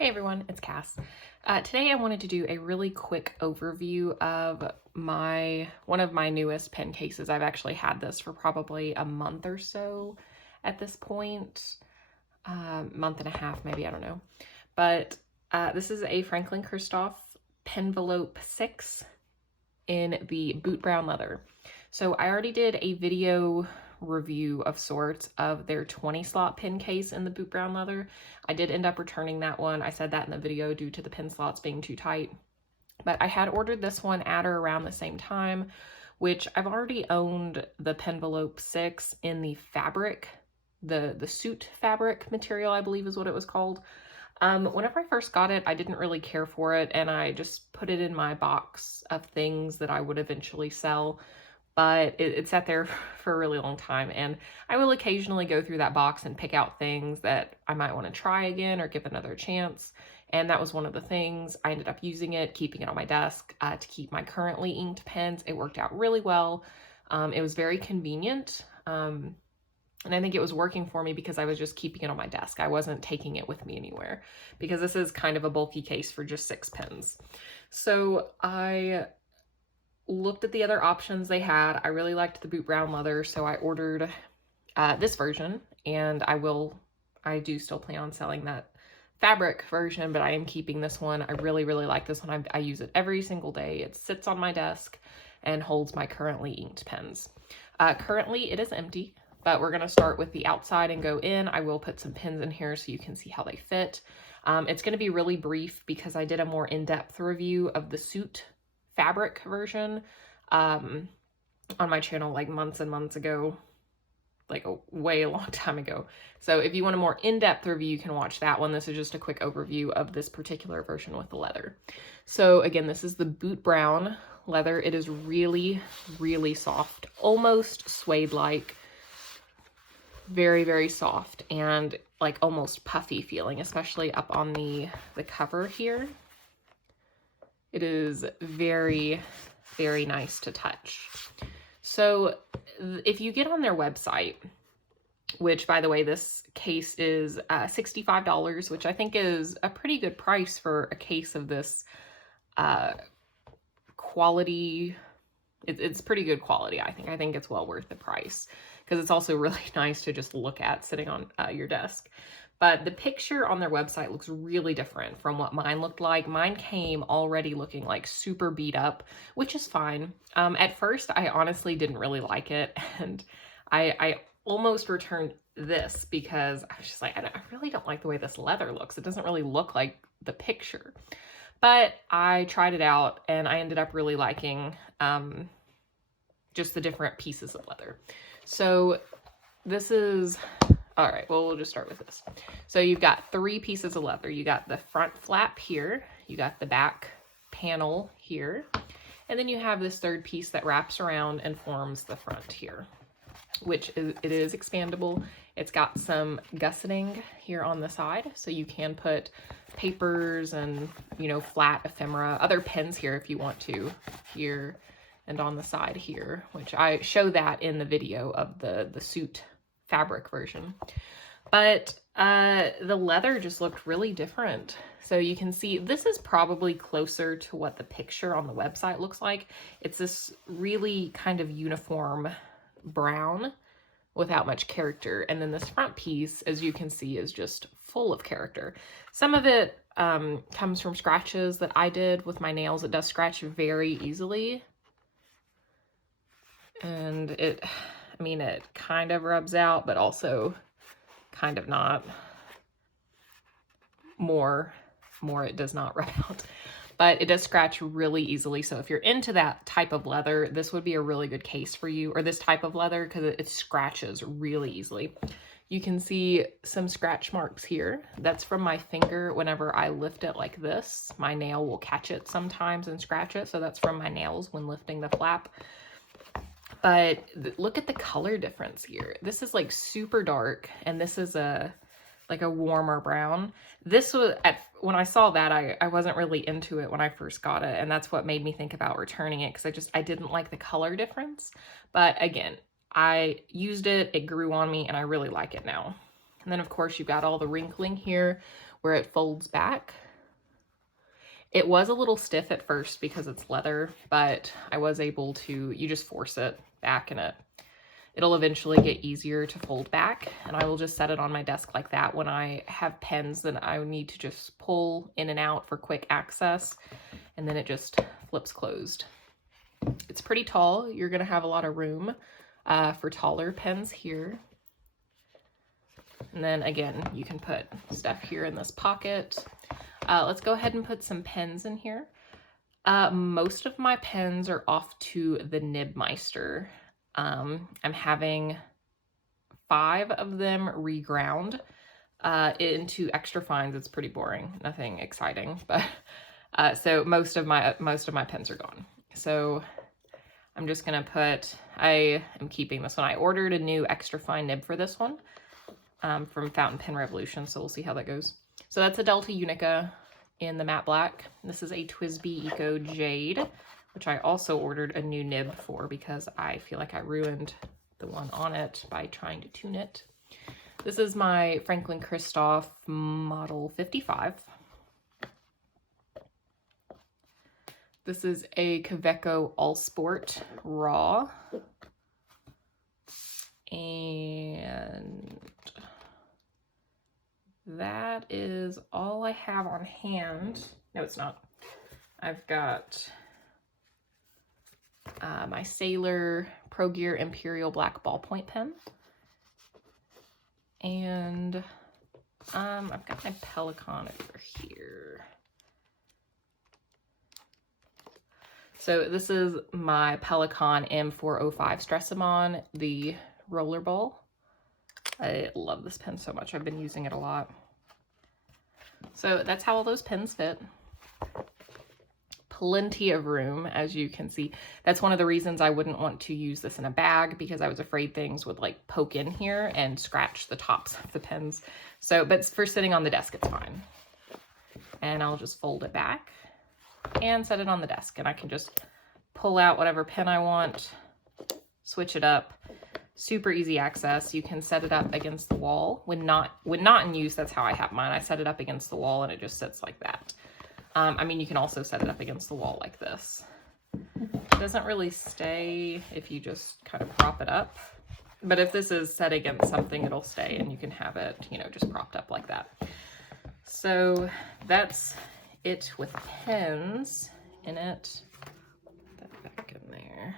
Hey everyone, it's Cass. Today I wanted to do a really quick overview of one of my newest pen cases. I've actually had this for probably a month or so at this point, month and a half maybe, I don't know. But this is a Franklin-Christoph Penvelope Six in the boot brown leather. So I already did a video review of sorts of their 20 slot pen case in the boot brown leather. I did end up returning that one. I said that in the video due to the pen slots being too tight. But I had ordered this one at or around the same time, which I've already owned the Penvelope Six in the fabric, the suit fabric material, I believe is what it was called. Whenever I first got it, I didn't really care for it, and I just put it in my box of things that I would eventually sell. But it sat there for a really long time, and I will occasionally go through that box and pick out things that I might want to try again or give another chance. And that was one of the things. I ended up using it, keeping it on my desk to keep my currently inked pens. It worked out really well. It was very convenient. And I think it was working for me because I was just keeping it on my desk. I wasn't taking it with me anywhere because this is kind of a bulky case for just 6 pens. So I looked at the other options they had. I really liked the boot brown leather, so I ordered this version, and I do still plan on selling that fabric version, but I am keeping this one. I really like this one. I use it every single day. It sits on my desk and holds my currently inked pens. Currently it is empty, but we're going to start with the outside and go in. I will put some pins in here so you can see how they fit. It's going to be really brief because I did a more in-depth review of the suit fabric version on my channel like months and months ago, like a way long time ago. So if you want a more in-depth review, you can watch that one. This is just a quick overview of this particular version with the leather. So again, this is the boot brown leather. It is really soft, almost suede-like, very soft, and like almost puffy feeling, especially up on the cover here. It is very nice to touch. So if you get on their website, which by the way, this case is $65, which I think is a pretty good price for a case of this quality. It's pretty good quality, I think. I think it's well worth the price because it's also really nice to just look at sitting on your desk. But the picture on their website looks really different from what mine looked like. Mine came already looking like super beat up, which is fine. At first, I honestly didn't really like it. And I almost returned this because I was just like, I really don't like the way this leather looks. It doesn't really look like the picture. But I tried it out and I ended up really liking just the different pieces of leather. So this is... All right, well, we'll just start with this. So you've got 3 pieces of leather. You got the front flap here, you got the back panel here, and then you have this 3rd piece that wraps around and forms the front here, which it is expandable. It's got some gusseting here on the side, so you can put papers and, you know, flat ephemera, other pens here if you want to, here and on the side here, which I show that in the video of the suit fabric version. But the leather just looked really different. So you can see this is probably closer to what the picture on the website looks like. It's this really kind of uniform brown without much character. And then this front piece, as you can see, is just full of character. Some of it comes from scratches that I did with my nails. It does scratch very easily. And it kind of rubs out, but also kind of not. More it does not rub out. But it does scratch really easily. So if you're into that type of leather, this would be a really good case for you, or this type of leather, because it scratches really easily. You can see some scratch marks here. That's from my finger. Whenever I lift it like this, my nail will catch it sometimes and scratch it. So that's from my nails when lifting the flap. But look at the color difference here. This is like super dark, and this is like a warmer brown. This was, when I saw that, I wasn't really into it when I first got it, and that's what made me think about returning it, because I didn't like the color difference. But again, I used it, it grew on me, and I really like it now. And then of course you've got all the wrinkling here where it folds back. It was a little stiff at first because it's leather, but I was able to, you just force it back and it'll eventually get easier to fold back. And I will just set it on my desk like that when I have pens that I need to just pull in and out for quick access. And then it just flips closed. It's pretty tall. You're gonna have a lot of room for taller pens here. And then again, you can put stuff here in this pocket. Let's go ahead and put some pens in here. Most of my pens are off to the Nibmeister. I'm having 5 of them reground into extra fines. It's pretty boring, nothing exciting, but so most of my pens are gone. So I'm just gonna put, I am keeping this one. I ordered a new extra fine nib for this one from Fountain Pen Revolution, so we'll see how that goes. So that's a Delta Unica in the matte black. This is a TWSBI Eco Jade, which I also ordered a new nib for because I feel like I ruined the one on it by trying to tune it. This is my Franklin-Christoph Model 55. This is a Kaweco All Sport Raw. And that is all I have on hand. No, it's not. I've got my Sailor Pro Gear Imperial Black ballpoint pen. And I've got my Pelikan over here. So this is my Pelikan M405 Stressamon, the rollerball. I love this pen so much. I've been using it a lot. So that's how all those pens fit. Plenty of room, as you can see. That's one of the reasons I wouldn't want to use this in a bag, because I was afraid things would like poke in here and scratch the tops of the pens. So, but for sitting on the desk, it's fine. And I'll just fold it back and set it on the desk, and I can just pull out whatever pen I want, switch it up. Super easy access. You can set it up against the wall. When not in use, that's how I have mine. I set it up against the wall and it just sits like that. I mean, you can also set it up against the wall like this. It doesn't really stay if you just kind of prop it up. But if this is set against something, it'll stay, and you can have it, you know, just propped up like that. So that's it with pens in it. Put that back in there.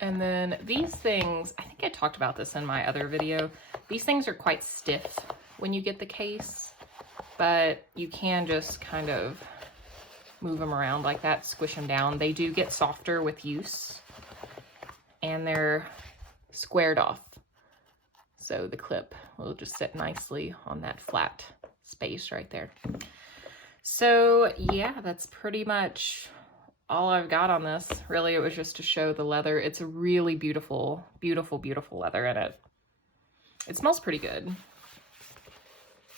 And then these things, I think I talked about this in my other video. These things are quite stiff when you get the case, but you can just kind of move them around like that, squish them down. They do get softer with use, and they're squared off. So the clip will just sit nicely on that flat space right there. So yeah, that's pretty much all I've got on this. Really, it was just to show the leather. It's a really beautiful, beautiful, beautiful leather in it. It smells pretty good.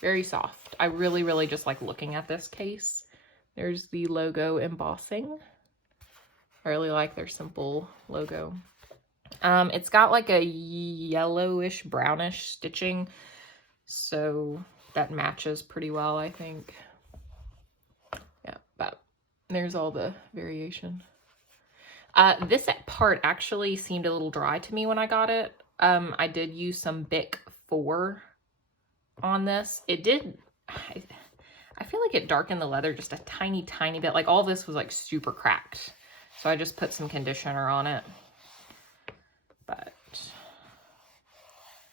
Very soft. I really, really just like looking at this case. There's the logo embossing. I really like their simple logo. It's got like a yellowish, brownish stitching, so that matches pretty well, I think. Yeah, but there's all the variation. This part actually seemed a little dry to me when I got it. I did use some Bic 4 on this. It did, I feel like it darkened the leather just a tiny, tiny bit. Like all this was like super cracked. So I just put some conditioner on it. But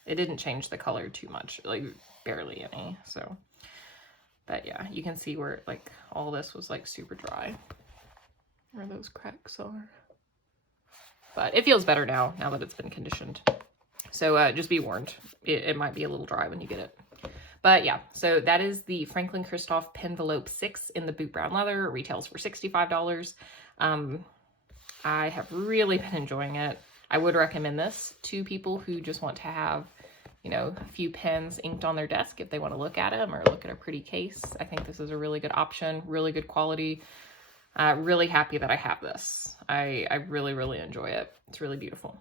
it didn't change the color too much, like barely any. So, but yeah, you can see where like all this was like super dry, where those cracks are. But it feels better now that it's been conditioned. So just be warned, it might be a little dry when you get it. But yeah, so that is the Franklin-Christoph Penvelope 6 in the boot brown leather. It retails for $65. I have really been enjoying it. I would recommend this to people who just want to have, you know, a few pens inked on their desk if they want to look at them or look at a pretty case. I think this is a really good option, really good quality. Really happy that I have this. I really, really enjoy it. It's really beautiful.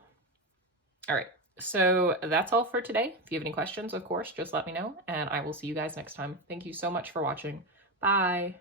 All right, so that's all for today. If you have any questions, of course, just let me know, and I will see you guys next time. Thank you so much for watching. Bye.